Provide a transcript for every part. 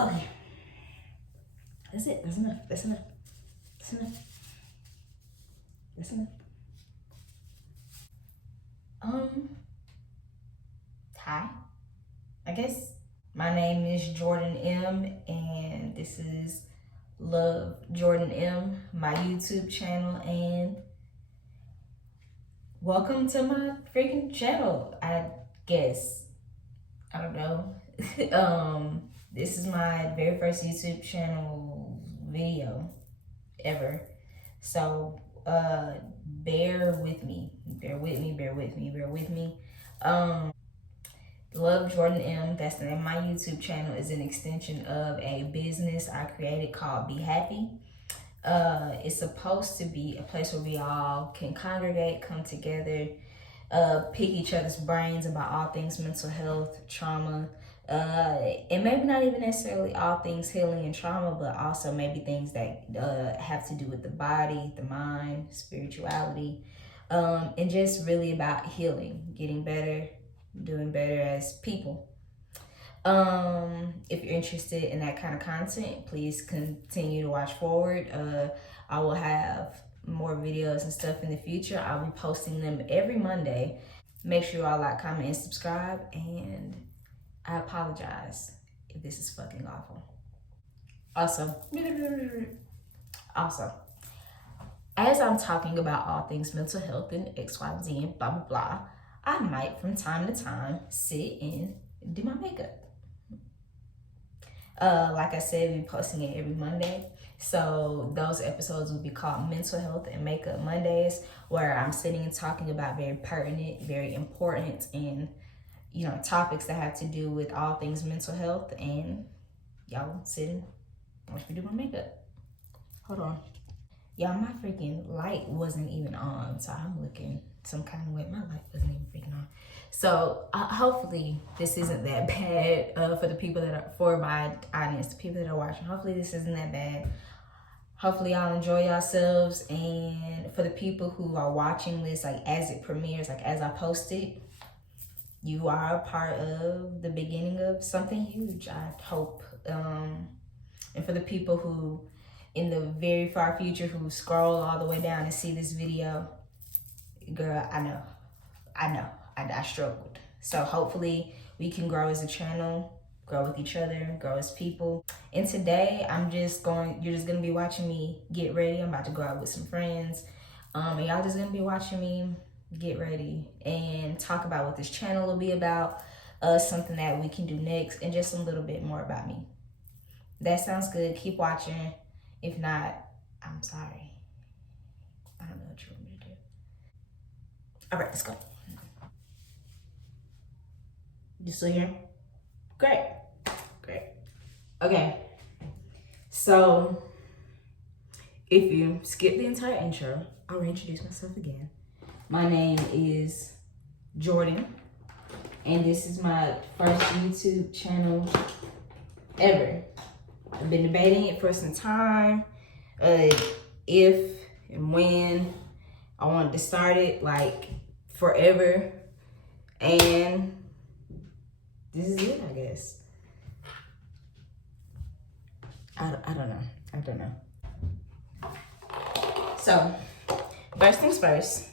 Okay. That's it. That's enough. That's enough. That's enough. That's enough. Hi. I guess my name is Jordan M, and this is Love Jordan M, my YouTube channel, and welcome to my freaking channel. I guess I don't know. This is my very first YouTube channel video ever, so bear with me. Love Jordan M, that's the name of my YouTube channel, is an extension of a business I created called Be Happy. It's supposed to be a place where we all can congregate, come together, pick each other's brains about all things mental health, trauma, and maybe not even necessarily all things healing and trauma, but also maybe things that have to do with the body, the mind, spirituality, and just really about healing, getting better, doing better as people. If you're interested in that kind of content, please continue to watch forward. I will have more videos and stuff in the future. I'll be posting them every Monday. Make sure you all like, comment, and subscribe. And I apologize if this is fucking awful. Also, as I'm talking about all things mental health and XYZ and blah, blah, blah, I might from time to time sit and do my makeup. Like I said, we'll be posting it every Monday. So those episodes will be called Mental Health and Makeup Mondays, where I'm sitting and talking about very pertinent, very important, and topics that have to do with all things mental health. And y'all sit and watch me do my makeup. Hold on. Y'all, my freaking light wasn't even on, so I'm looking some kind of way. My light wasn't even freaking on. So hopefully this isn't that bad for the people that are, for my audience, the people that are watching. Hopefully this isn't that bad. Hopefully y'all enjoy yourselves. And for the people who are watching this, like as it premieres, like as I post it, you are a part of the beginning of something huge, I hope. And for the people who in the very far future who scroll all the way down and see this video, girl, I know, I struggled. So hopefully we can grow as a channel, grow with each other, grow as people. And today you're just gonna be watching me get ready. I'm about to go out with some friends. And y'all just gonna be watching me get ready and talk about what this channel will be about, something that we can do next, and just a little bit more about me. That sounds good. Keep watching. If not, I'm sorry. I don't know what you want me to do. All right, let's go. You still here? Great. Okay. So, if you skip the entire intro, I'll reintroduce myself again. My name is Jordan, and this is my first YouTube channel ever. I've been debating it for some time, if and when I wanted to start it, like forever, and this is it, I guess. I don't know. So, first things first,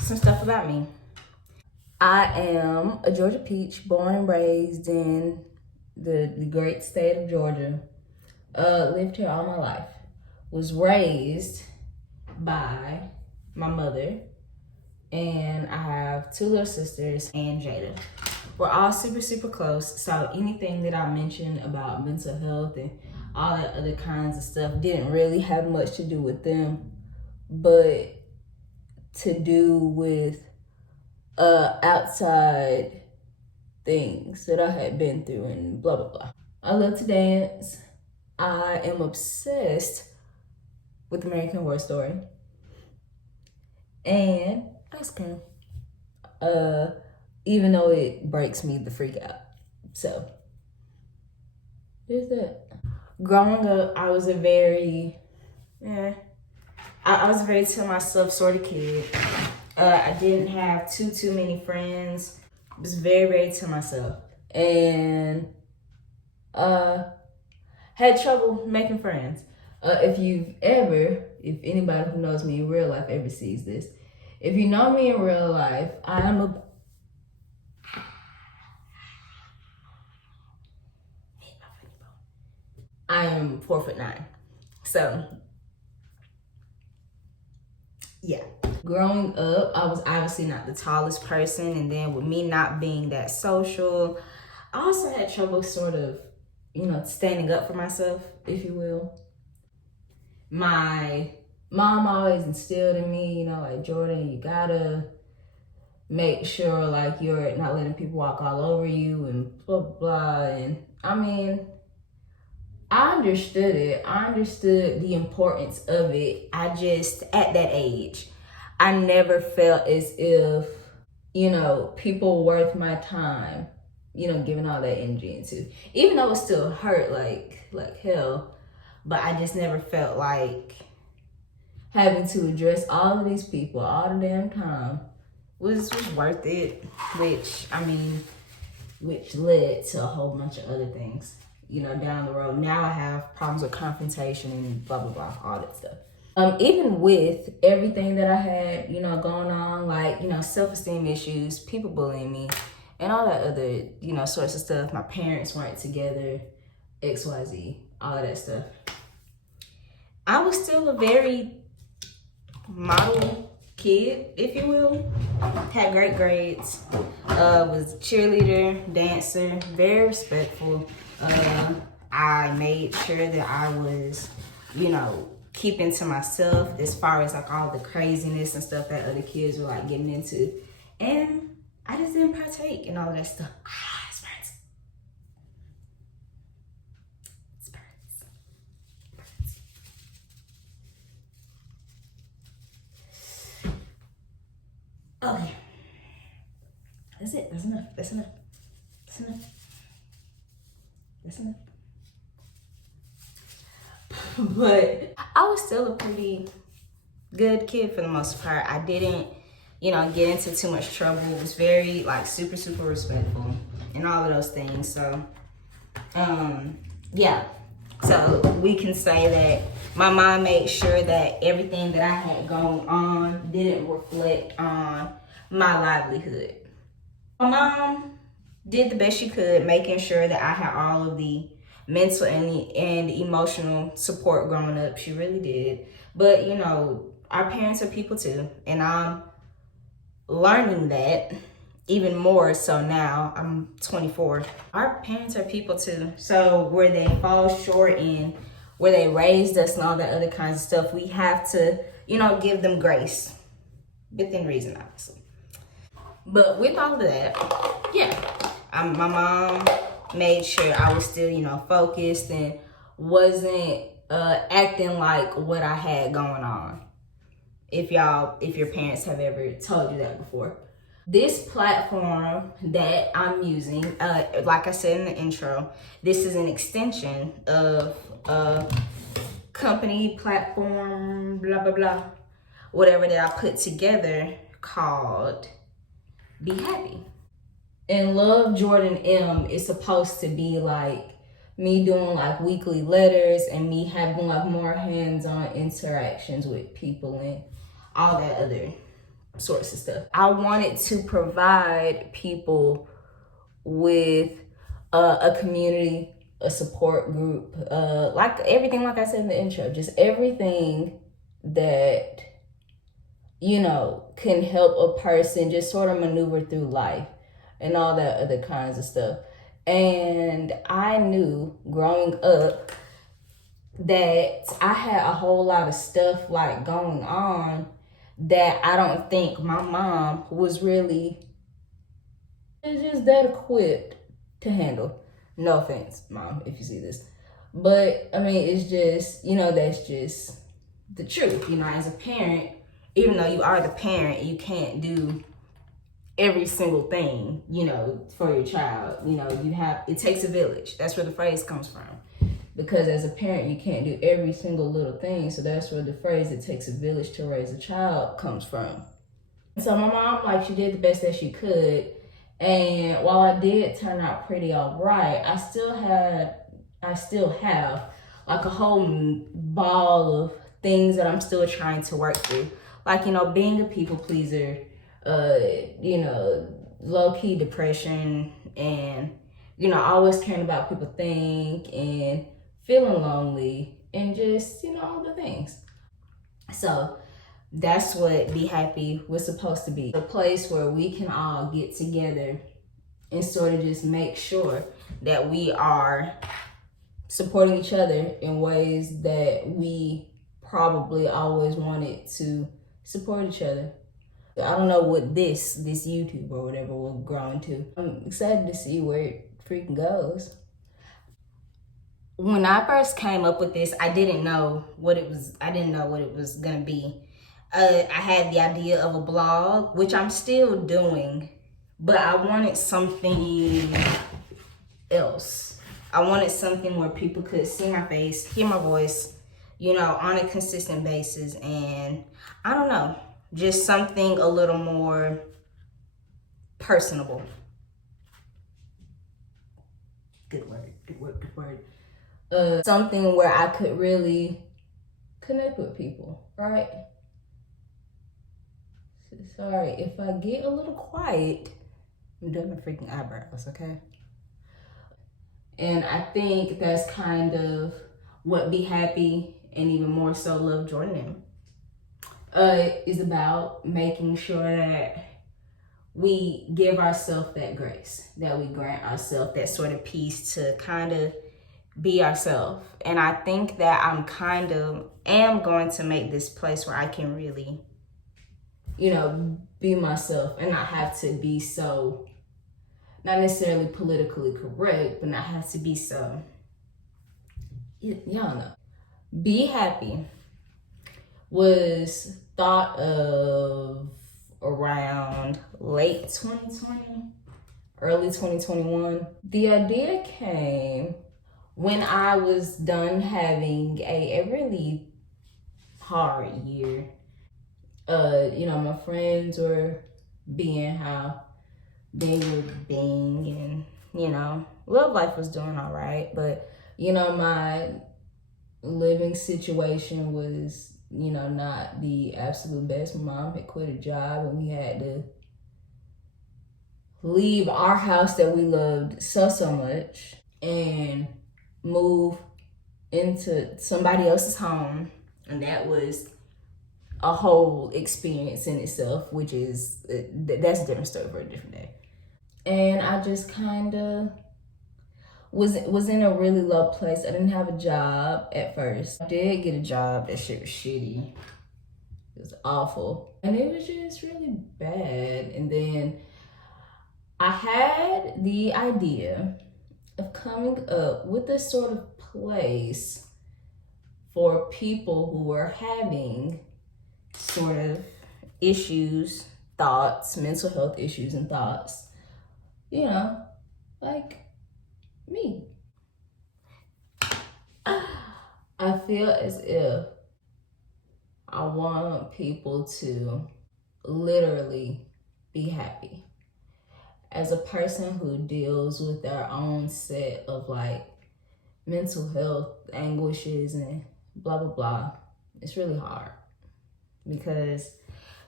some stuff about me. I am a Georgia peach, born and raised in the great state of Georgia. Lived here all my life. Was raised by my mother, and I have two little sisters and Jada. We're all super close, so anything that I mentioned about mental health and all that other kinds of stuff didn't really have much to do with them, but to do with outside things that I had been through and blah blah blah. I love to dance. I am obsessed with American Horror Story and ice cream. Even though it breaks me the freak out. So, there's that. Growing up, I was a very, I was a very to myself sort of kid. I didn't have too many friends. I was very to myself. And had trouble making friends. If anybody who knows me in real life ever sees this, if you know me in real life, I am 4'9". So yeah. Growing up, I was obviously not the tallest person, and then with me not being that social, I also had trouble sort of, standing up for myself, if you will. My mom always instilled in me, like, Jordan, you gotta make sure like you're not letting people walk all over you and blah blah blah. And I mean, I understood it. I understood the importance of it. I just, at that age, I never felt as if, people worth my time, giving all that energy into. Even though it still hurt like hell, but I just never felt like having to address all of these people all the damn time was worth it, which led to a whole bunch of other things, down the road. Now I have problems with confrontation and blah, blah, blah, all that stuff. Even with everything that I had, going on, like, self-esteem issues, people bullying me, and all that other, sorts of stuff. My parents weren't together, XYZ, all of that stuff. I was still a very model kid, if you will. Had great grades, was cheerleader, dancer, very respectful. I made sure that I was, keeping to myself as far as like all the craziness and stuff that other kids were like getting into. And I just didn't partake in all of that stuff. Okay. That's it. That's enough. That's enough. That's enough. That's enough. But I was still a pretty good kid for the most part. I didn't, get into too much trouble. Was very like super, super respectful and all of those things. So, yeah. So we can say that my mom made sure that everything that I had going on didn't reflect on my livelihood. My mom did the best she could, making sure that I had all of the mental and emotional support growing up. She really did. But, our parents are people too. And I'm learning that even more so now. I'm 24. Our parents are people too. So where they fall short in where they raised us and all that other kinds of stuff, we have to, give them grace. Within reason, obviously. But with all of that, yeah, my mom made sure I was still, focused and wasn't acting like what I had going on. If your parents have ever told you that before. This platform that I'm using, like I said in the intro, this is an extension of a company platform, blah, blah, blah, whatever that I put together called Be Happy. And Love Jordan M is supposed to be like me doing like weekly letters and me having like more hands-on interactions with people and all that other sorts of stuff. I wanted to provide people with a community, a support group, like everything, like I said in the intro, just everything that, can help a person just sort of maneuver through life and all that other kinds of stuff. And I knew growing up that I had a whole lot of stuff like going on that I don't think my mom was really just that equipped to handle. No offense, Mom, if you see this. But I mean, it's just, that's just the truth. As a parent, even though you are the parent, you can't do every single thing, for your child. It takes a village. That's where the phrase comes from. Because as a parent, you can't do every single little thing. So that's where the phrase, it takes a village to raise a child, comes from. So my mom, she did the best that she could. And while I did turn out pretty all right, I still have like a whole ball of things that I'm still trying to work through. Like, you know, being a people pleaser, you know, low-key depression, and, you know, always caring about what people think, and feeling lonely, and just, you know, all the things. So that's what Be Happy was supposed to be. A place where we can all get together and sort of just make sure that we are supporting each other in ways that we probably always wanted to support each other. I don't know what this YouTube or whatever will grow into. I'm excited to see where it freaking goes. When I first came up with this, I didn't know what it was. I didn't know what it was gonna be. I had the idea of a blog, which I'm still doing, but I wanted something else. I wanted something where people could see my face, hear my voice, you know, on a consistent basis. And I don't know, just something a little more personable. Good word, good word, good word. Something where I could really connect with people, right? Sorry, if I get a little quiet, I'm doing my freaking eyebrows, okay? And I think that's kind of what Be Happy, and even more so Love Jordan, is about. Making sure that we give ourselves that grace, that we grant ourselves that sort of peace to kind of be ourselves. And I think that am going to make this place where I can really, you know, be myself and not have to be so, not necessarily politically correct, but not have to be so, y'all know. Be Happy was thought of around late 2020, early 2021. The idea came when I was done having a really hard year. You know, my friends were being how they were being, and, you know, love life was doing all right. But, you know, my living situation was, you know, not the absolute best. My mom had quit a job and we had to leave our house that we loved so much and move into somebody else's home. And that was a whole experience in itself, which is, that's a different story for a different day. And I just kind of was in a really low place. I didn't have a job at first. I did get a job. That shit was shitty. It was awful. And it was just really bad. And then I had the idea of coming up with a sort of place for people who were having sort of issues, thoughts, mental health issues and thoughts, you know, like me. I feel as if I want people to literally be happy. As a person who deals with their own set of like mental health anguishes and blah blah blah, it's really hard because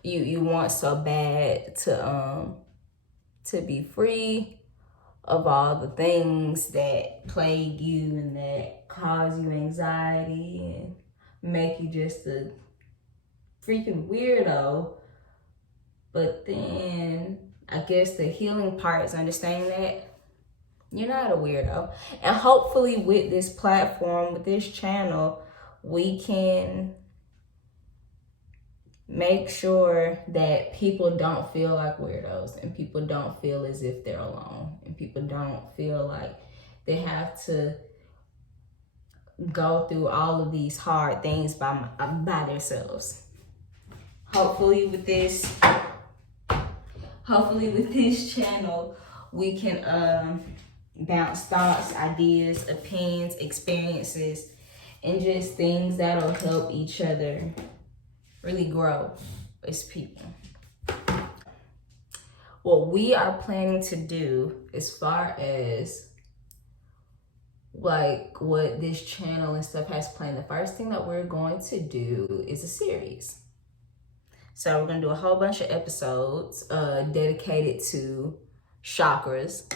you want so bad to be free of all the things that plague you and that cause you anxiety and make you just a freaking weirdo. But then I guess the healing part is understanding that you're not a weirdo. And hopefully with this platform, with this channel, we can make sure that people don't feel like weirdos, and people don't feel as if they're alone, and people don't feel like they have to go through all of these hard things by themselves. Hopefully with this channel, we can bounce thoughts, ideas, opinions, experiences, and just things that'll help each other really grow as people. What we are planning to do as far as like what this channel and stuff has planned, the first thing that we're going to do is a series. So we're gonna do a whole bunch of episodes dedicated to chakras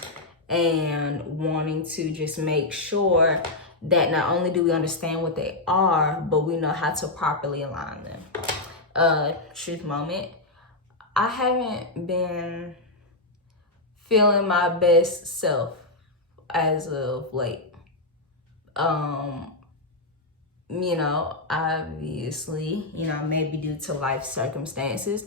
and wanting to just make sure that not only do we understand what they are, but we know how to properly align them. Truth moment, I haven't been feeling my best self as of late. You know, obviously, you know, maybe due to life circumstances,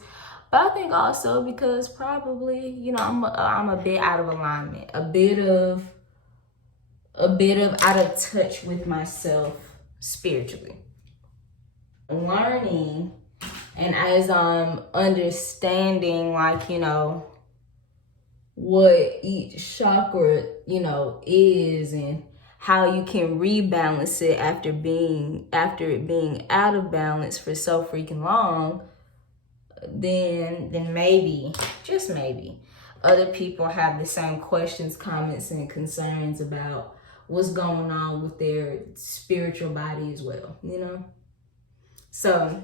but I think also because probably, you know, I'm a bit out of alignment, a bit of out of touch with myself spiritually. Learning, and as I'm understanding, like, you know, what each chakra, you know, is, and how you can rebalance it after it being out of balance for so freaking long, then maybe, just maybe, other people have the same questions, comments, and concerns about what's going on with their spiritual body as well, you know? So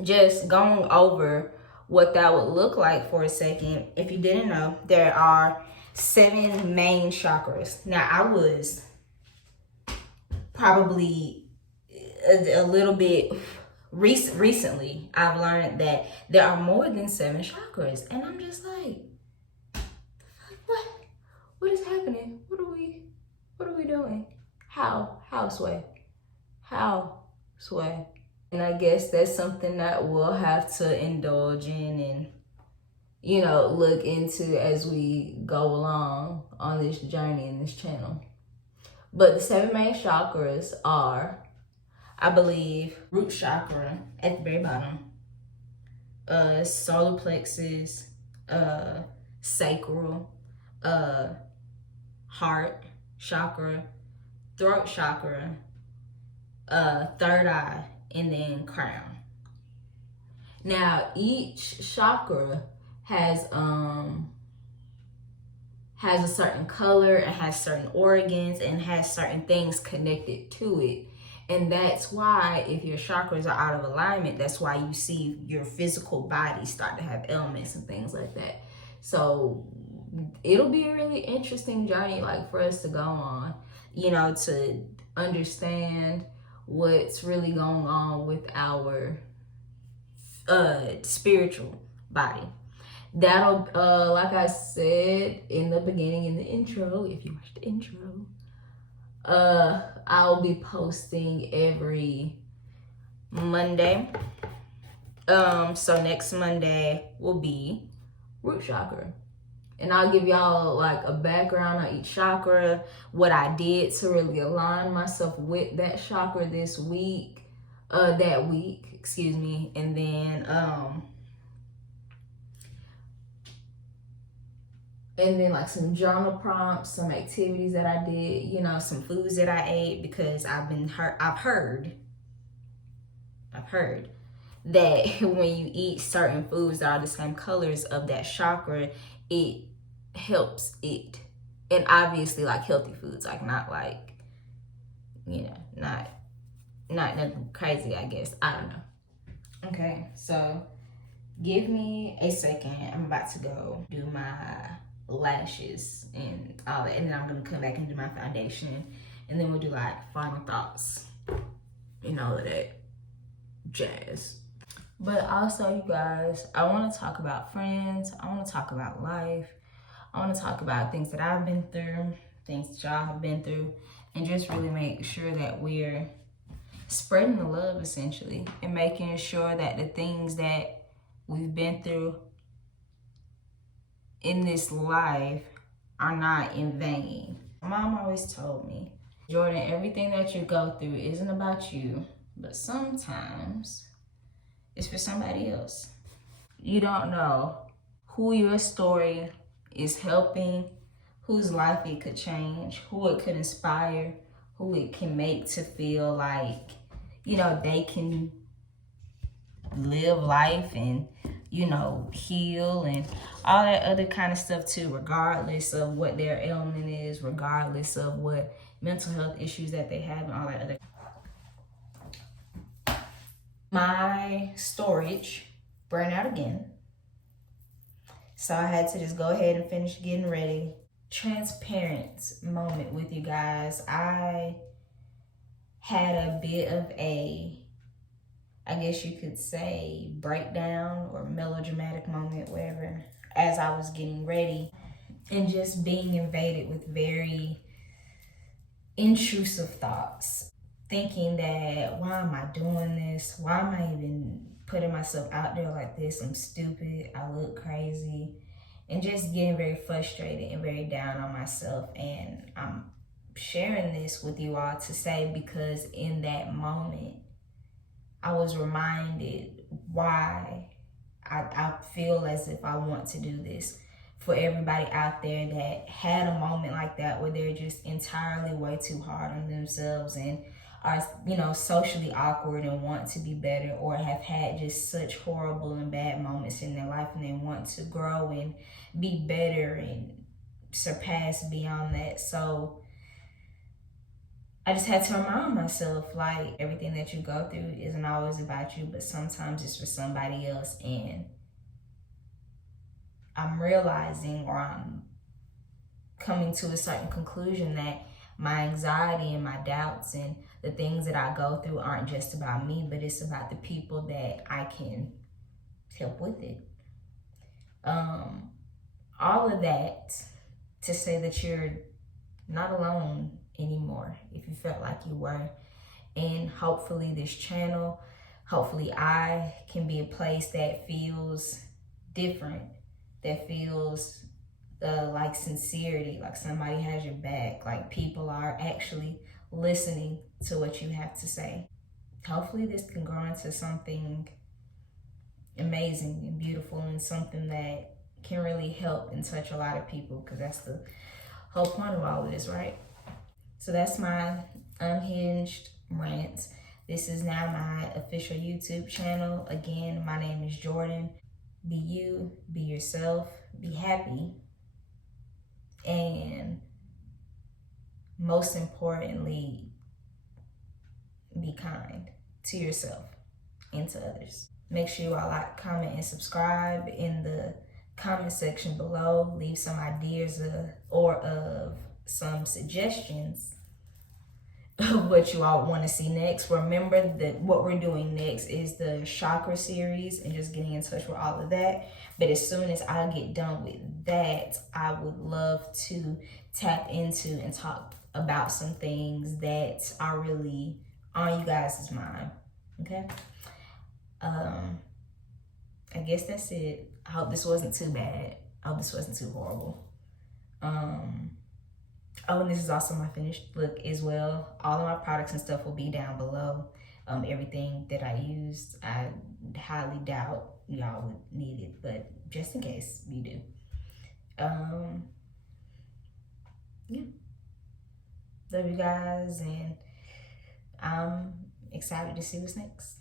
just going over what that would look like for a second. If you didn't know, there are 7 main chakras. Now, I was probably a little bit recently, I've learned that there are more than 7 chakras, and I'm just like, what is happening? What are we doing? How sway? And I guess that's something that we'll have to indulge in and, you know, look into as we go along on this journey in this channel. But the 7 main chakras are, I believe, root chakra at the very bottom, solar plexus, sacral, heart chakra, throat chakra, third eye, and then crown. Now, each chakra has a certain color, and has certain organs, and has certain things connected to it. And that's why if your chakras are out of alignment, that's why you see your physical body start to have ailments and things like that. So it'll be a really interesting journey, like, for us to go on, you know, to understand what's really going on with our spiritual body. That'll, like I said in the beginning, in the intro, if you watched the intro, I'll be posting every Monday. So next Monday will be root chakra. And I'll give y'all like a background on each chakra, what I did to really align myself with that chakra this week, and then like some journal prompts, some activities that I did, you know, some foods that I ate, because I've heard that when you eat certain foods that are the same colors of that chakra, it helps it. And obviously, like, healthy foods, like, not like, you know, not nothing crazy, I guess. I don't know. Okay, so give me a second. I'm about to go do my lashes and all that, and then I'm gonna come back and do my foundation, and then we'll do like final thoughts and all of that jazz. But also, you guys, I want to talk about friends. I want to talk about life. I want to talk about things that I've been through, things that y'all have been through, and just really make sure that we're spreading the love, essentially, and making sure that the things that we've been through in this life are not in vain. My mom always told me, Jordan, everything that you go through isn't about you, but sometimes it's for somebody else. You don't know who your story is helping, whose life it could change, who it could inspire, who it can make to feel like, you know, they can live life and, heal and all that other kind of stuff too, regardless of what their ailment is, regardless of what mental health issues that they have and all that other. My storage ran out again. So I had to just go ahead and finish getting ready. Transparent moment with you guys. I had a bit of a, I guess you could say, breakdown or melodramatic moment, whatever, as I was getting ready and just being invaded with very intrusive thoughts. Thinking that, why am I doing this? Why am I even putting myself out there like this? I'm stupid. I look crazy. And just getting very frustrated and very down on myself. And I'm sharing this with you all to say because in that moment, I was reminded why I feel as if I want to do this. For everybody out there that had a moment like that where they're just entirely way too hard on themselves and are, socially awkward and want to be better, or have had just such horrible and bad moments in their life and they want to grow and be better and surpass beyond that. So I just had to remind myself, like, everything that you go through isn't always about you, but sometimes it's for somebody else. And I'm realizing, or I'm coming to a certain conclusion, that my anxiety and my doubts and the things that I go through aren't just about me, but it's about the people that I can help with it. All of that to say that you're not alone anymore if you felt like you were. And hopefully this channel, hopefully I can be a place that feels different, that feels like sincerity, like somebody has your back, like people are actually listening to what you have to say. Hopefully this can grow into something amazing and beautiful and something that can really help and touch a lot of people, because that's the whole point of all of this, right? So that's my Unhinged rant. This is now my official YouTube channel. Again, my name is Jordan. Be you, be yourself, be happy, and most importantly, be kind to yourself and to others. Make sure you all like, comment, and subscribe. In the comment section below, leave some ideas of some suggestions of what you all want to see next. Remember that what we're doing next is the chakra series and just getting in touch with all of that. But as soon as I get done with that, I would love to tap into and talk about some things that are really on you guys' mind. Okay? I guess that's it. I hope this wasn't too bad. I hope this wasn't too horrible. Oh, and this is also my finished look as well. All of my products and stuff will be down below. Everything that I used, I highly doubt y'all would need it, but just in case you do. Yeah. Love you guys, and I'm excited to see what's next.